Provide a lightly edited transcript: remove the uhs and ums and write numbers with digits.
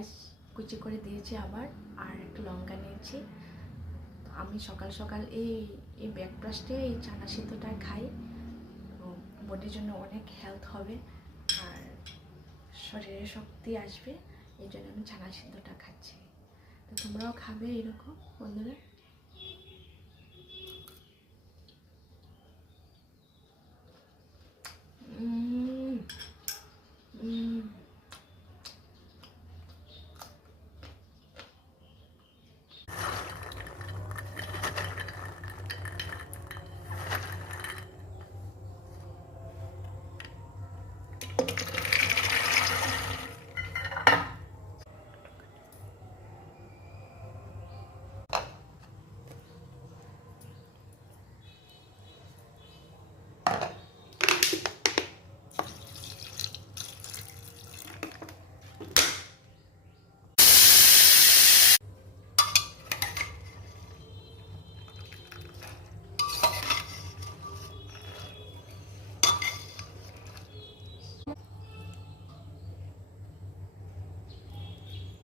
পেঁয়াজ কুচি করে দিয়েছি আবার, আর একটু লঙ্কা নিয়েছি। আমি সকাল সকাল এই ব্রেকফাস্টে এই চানা সিদ্ধটা খাই, বডির জন্য অনেক হেলথ হবে আর শরীরে শক্তি আসবে, এই জন্য আমি চানা সিদ্ধটা খাচ্ছি। তো তোমরাও খাবে এরকম বন্ধুরা।